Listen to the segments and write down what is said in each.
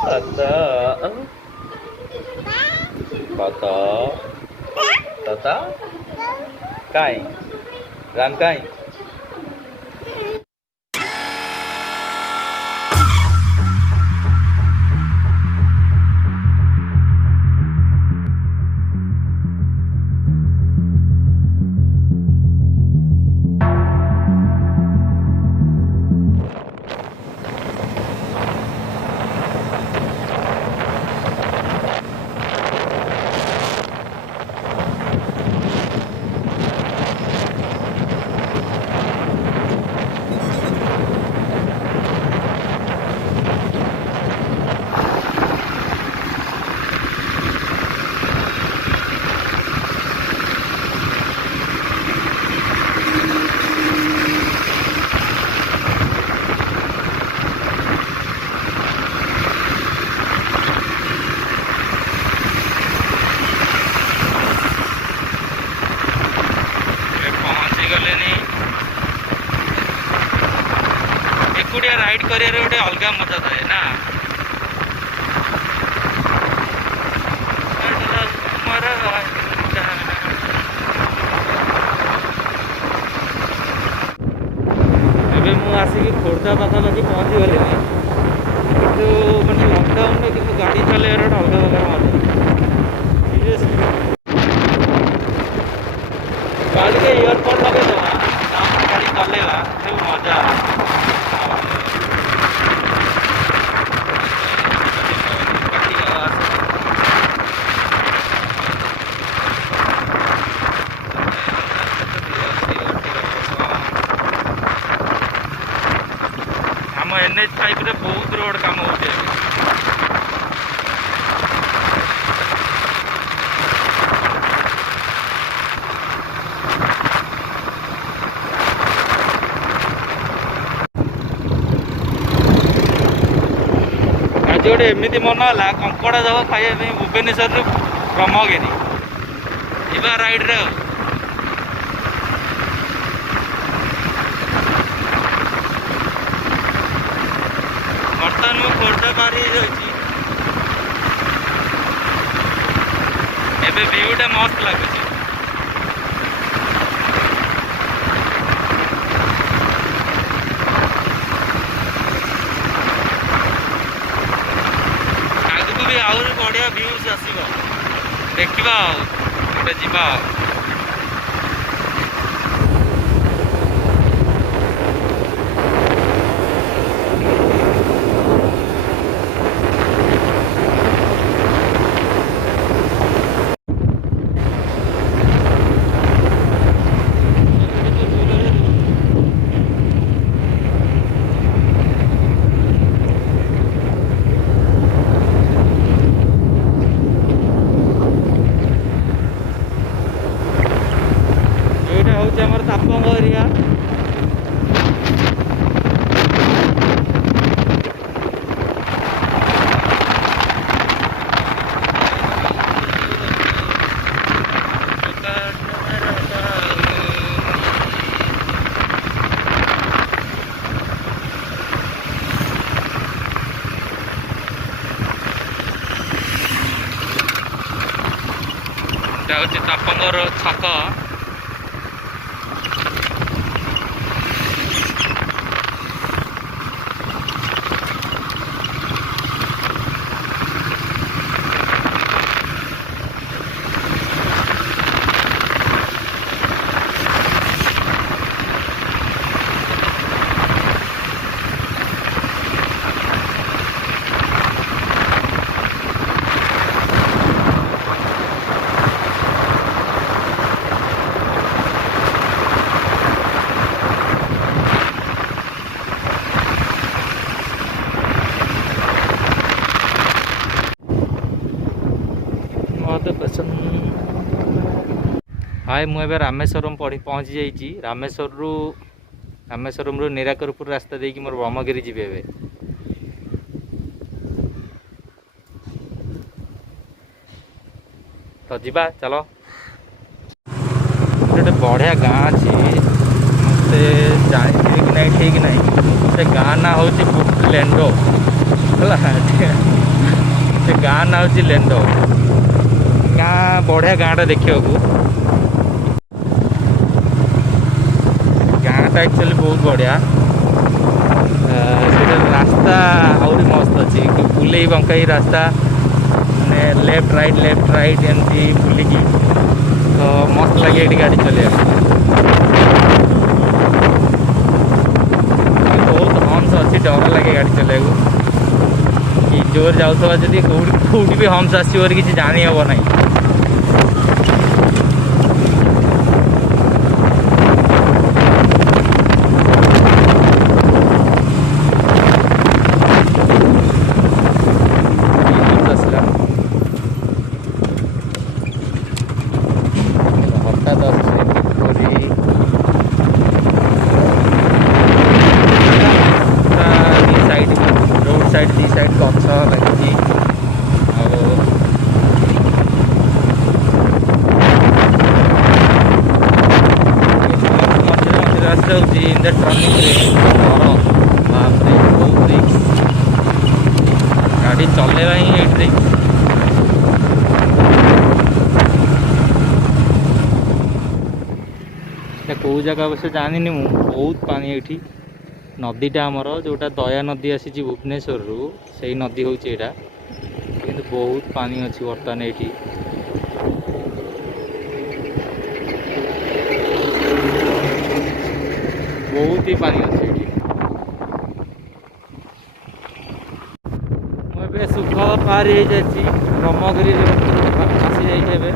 Tata, tata, tata, kai, ran kai. एकुटिया ride कर गोटे अलग मजा थाए ना एबे मु आसिक खोर्धा पाखापाखि पहुँची गली कि मैंने लकडाउन में कि गाड़ी चल अलग अलग मजा गाड़ी के इयरफोन लगे गाड़ी चलेगा मजा आम NH 5 रे बहुत रोड काम होते आज गोटे एमती मन है कंकड़ा जगह खाଇବା भुवनेश्वर ब्रह्मगिरी जा राइड रे बर्तमान मैं खोर्धा पार हो व्यूटा मस्त लगुच आगू भी आहरी बढ़िया व्यूज आसो देखा गोटे जीवा हमारे तापंग एरिया तापंगर छक हाय मुझे रामेश्वरम पहुँची जाइए रामेश्वरम रु निराकरपुर रास्ता देकी मोर ब्रह्मगिरी जी ए तो जीवा चलो गोटे बढ़िया गाँ अच्छी मत जानी ठीक नहीं से गाँ ना हूँ बुकलैंडो है। से गाँ ना हूँ लेंड गाँ बढ़िया गाँटा देखा गाँटा एक्चुअली बहुत बढ़िया रास्ता आहरी मस्त अच्छी बुले बंकाई रास्ता मैंने लेफ्ट राइट एमती बुलिकी तो मस्त लगे ये गाड़ी चल बहुत हम्स अच्छी डर लगे गाड़ी चलाइबू कि जोर जाऊा जदि कौटी भी हम्स आसो किसी जानी हम ना साइड दी साइड गछ लगी मझे रास्ता होती इन द टर्निंग बहुत रिक्स गाड़ी चलेगा ही रिक्स कौ जगह अवश्य जानी मु बहुत पानी ये नदीटा आमर जोटा दया नदी आसी भुवनेश्वर रु से नदी हूँ यहाँ कि बहुत पानी अच्छी बर्तमान ये बहुत ही पानी अच्छी मुझे सुख पार हो जाए ब्रह्मगिरी आसी जाए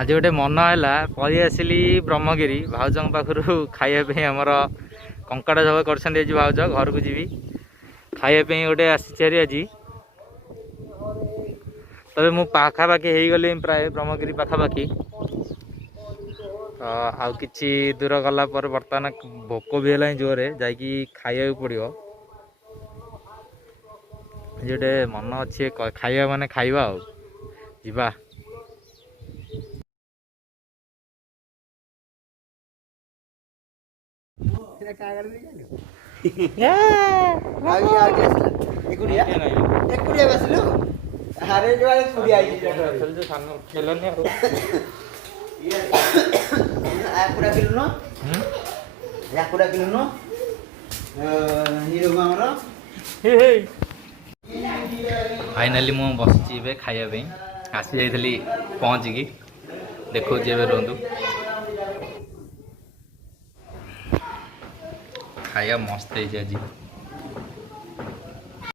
आज गोटे मन है पलि आसली ब्रह्मगिरी भाउज पाखु खाइबा आमर कंकड़ा झोल कर भाउज घर को जी खाइबा गोटे आसी आज तबे मु पाखापाखि हो गली प्राय ब्रह्मगिरी पाखापाखि आउ कि दूर गला पर बर्तमान भोक भी है जोरे जाकि खाइबा पड़ो गोटे मन अच्छे खाइबा माने खाइबा आवा फाइनाली मु बसी खाइबा आसी जाइली पहुँचिकी देखो रुहतु खाया मस्त है आज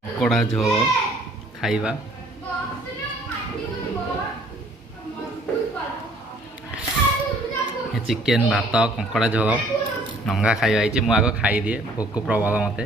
कंकड़ा झोल खाइबा चिकेन भात कंकड़ा झोल नंगा खाइबा मुझे आग खाई दिए भोक प्रबल मत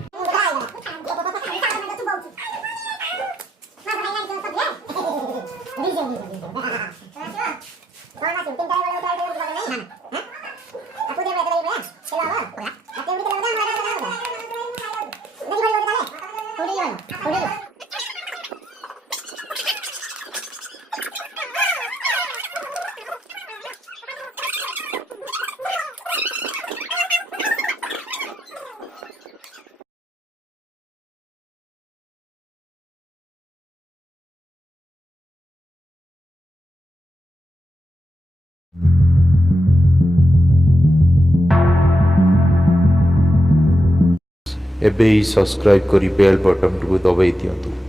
एबे ही सब्सक्राइब करी बेल बटन को दबाई दियंतु।